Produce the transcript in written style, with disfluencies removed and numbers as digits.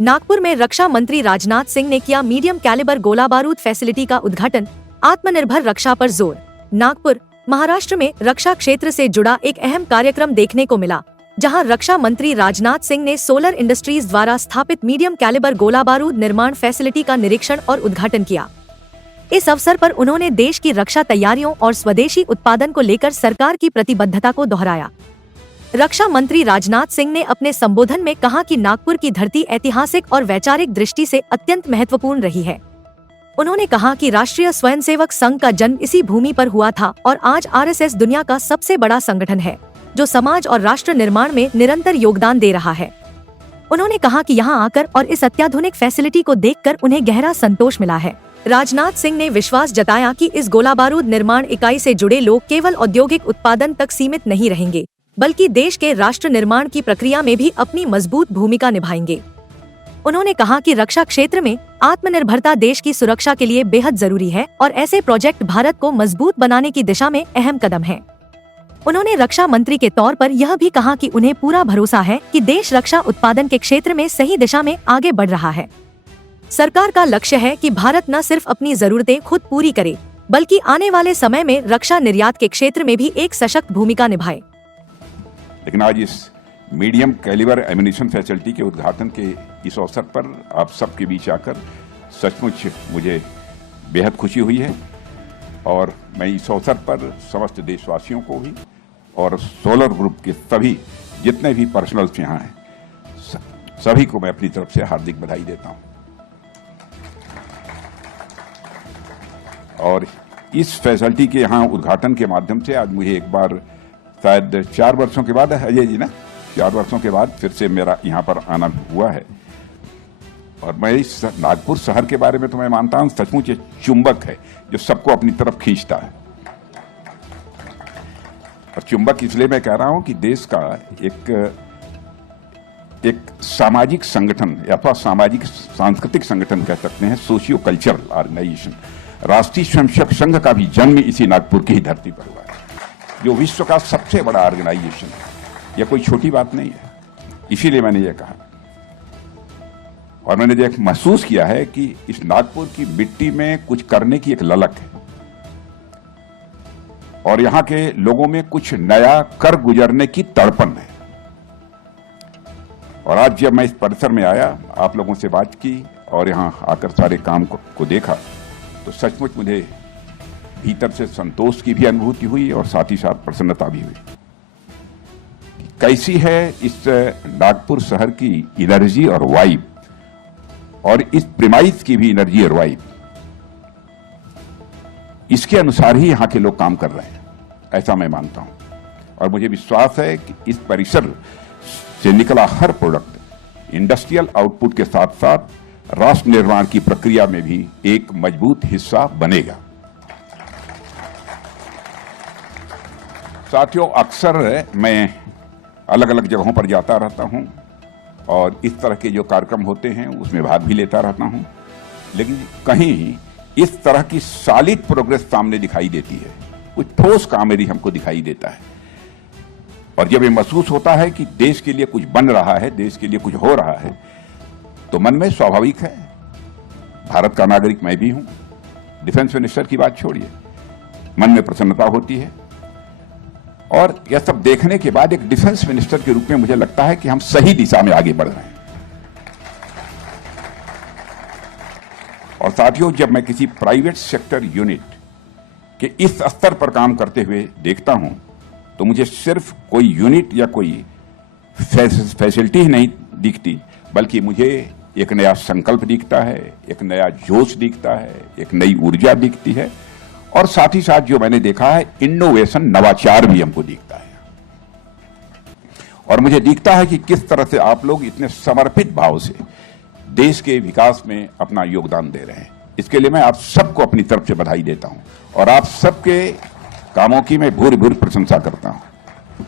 नागपुर में रक्षा मंत्री राजनाथ सिंह ने किया मीडियम कैलिबर गोला बारूद फैसिलिटी का उद्घाटन। आत्मनिर्भर रक्षा पर जोर। नागपुर, महाराष्ट्र में रक्षा क्षेत्र से जुड़ा एक अहम कार्यक्रम देखने को मिला, जहां रक्षा मंत्री राजनाथ सिंह ने सोलर इंडस्ट्रीज द्वारा स्थापित मीडियम कैलिबर गोला बारूद निर्माण फैसिलिटी का निरीक्षण और उद्घाटन किया। इस अवसर पर उन्होंने देश की रक्षा तैयारियों और स्वदेशी उत्पादन को लेकर सरकार की प्रतिबद्धता को दोहराया। रक्षा मंत्री राजनाथ सिंह ने अपने संबोधन में कहा कि नागपुर की धरती ऐतिहासिक और वैचारिक दृष्टि से अत्यंत महत्वपूर्ण रही है। उन्होंने कहा कि राष्ट्रीय स्वयंसेवक संघ का जन्म इसी भूमि पर हुआ था और आज आरएसएस दुनिया का सबसे बड़ा संगठन है, जो समाज और राष्ट्र निर्माण में निरंतर योगदान दे रहा है। उन्होंने कहा कि यहां आकर और इस अत्याधुनिक फैसिलिटी को देखकर उन्हें गहरा संतोष मिला है। राजनाथ सिंह ने विश्वास जताया कि इस गोला बारूद निर्माण इकाई से जुड़े लोग केवल औद्योगिक उत्पादन तक सीमित नहीं रहेंगे, बल्कि देश के राष्ट्र निर्माण की प्रक्रिया में भी अपनी मजबूत भूमिका निभाएंगे। उन्होंने कहा कि रक्षा क्षेत्र में आत्मनिर्भरता देश की सुरक्षा के लिए बेहद जरूरी है और ऐसे प्रोजेक्ट भारत को मजबूत बनाने की दिशा में अहम कदम है। उन्होंने रक्षा मंत्री के तौर पर यह भी कहा कि उन्हें पूरा भरोसा है कि देश रक्षा उत्पादन के क्षेत्र में सही दिशा में आगे बढ़ रहा है। सरकार का लक्ष्य है कि भारत न सिर्फ अपनी जरूरतें खुद पूरी करे, बल्कि आने वाले समय में रक्षा निर्यात के क्षेत्र में भी एक सशक्त भूमिका निभाए। लेकिन आज इस मीडियम कैलिबर एम्यूनिशन फैसिलिटी के उद्घाटन के इस अवसर पर आप सबके बीच आकर सचमुच मुझे बेहद खुशी हुई है और मैं इस अवसर पर समस्त देशवासियों को भी और सोलर ग्रुप के सभी जितने भी पर्सनल्स यहाँ हैं सभी को मैं अपनी तरफ से हार्दिक बधाई देता हूँ। और इस फैसिलिटी के यहाँ उद्घाटन के माध्यम से आज मुझे एक बार शायद 4 वर्षों के बाद अजय जी ना 4 वर्षों के बाद फिर से मेरा यहाँ पर आना हुआ है। और मैं इस नागपुर शहर के बारे में तो मैं मानता हूँ सचमुच ये चुंबक है जो सबको अपनी तरफ खींचता है। और चुंबक इसलिए मैं कह रहा हूँ कि देश का एक सामाजिक संगठन अथवा सामाजिक सांस्कृतिक संगठन कह सकते हैं, सोशियो कल्चरल ऑर्गेनाइजेशन, राष्ट्रीय स्वयंसेवक संघ का भी जन्म इसी नागपुर की ही धरती पर हुआ है, जो विश्व का सबसे बड़ा ऑर्गेनाइजेशन है। यह कोई छोटी बात नहीं है, इसीलिए मैंने ये कहा। और मैंने देख महसूस किया है कि इस नागपुर की मिट्टी में कुछ करने की एक ललक है और यहाँ के लोगों में कुछ नया कर गुजरने की तड़पन है। और आज जब मैं इस परिसर में आया, आप लोगों से बात की और यहाँ आकर सारे काम को देखा, तो सचमुच मुझे भीतर से संतोष की भी अनुभूति हुई और साथ ही साथ प्रसन्नता भी हुई। कैसी है इस नागपुर शहर की एनर्जी और वाइब और इस प्रीमाइस की भी एनर्जी और वाइब, इसके अनुसार ही यहां के लोग काम कर रहे हैं, ऐसा मैं मानता हूं। और मुझे विश्वास है कि इस परिसर से निकला हर प्रोडक्ट इंडस्ट्रियल आउटपुट के साथ साथ राष्ट्र निर्माण की प्रक्रिया में भी एक मजबूत हिस्सा बनेगा। साथियों, अक्सर मैं अलग अलग जगहों पर जाता रहता हूं और इस तरह के जो कार्यक्रम होते हैं उसमें भाग भी लेता रहता हूं, लेकिन कहीं इस तरह की सॉलिड प्रोग्रेस सामने दिखाई देती है, कुछ ठोस काम यदि हमको दिखाई देता है और जब ये महसूस होता है कि देश के लिए कुछ बन रहा है, देश के लिए कुछ हो रहा है, तो मन में स्वाभाविक है, भारत का नागरिक मैं भी हूं, डिफेंस मिनिस्टर की बात छोड़िए, मन में प्रसन्नता होती है। और यह सब देखने के बाद एक डिफेंस मिनिस्टर के रूप में मुझे लगता है कि हम सही दिशा में आगे बढ़ रहे हैं। और साथियों, जब मैं किसी प्राइवेट सेक्टर यूनिट के इस स्तर पर काम करते हुए देखता हूं, तो मुझे सिर्फ कोई यूनिट या कोई फैसिलिटी ही नहीं दिखती, बल्कि मुझे एक नया संकल्प दिखता है, एक नया जोश दिखता है, एक नई ऊर्जा दिखती है और साथ ही साथ जो मैंने देखा है इनोवेशन, नवाचार भी हमको दिखता है। और मुझे दिखता है कि किस तरह से आप लोग इतने समर्पित भाव से देश के विकास में अपना योगदान दे रहे हैं। इसके लिए मैं आप सबको अपनी तरफ से बधाई देता हूं और आप सबके कामों की मैं भूरि भूरि प्रशंसा करता हूं।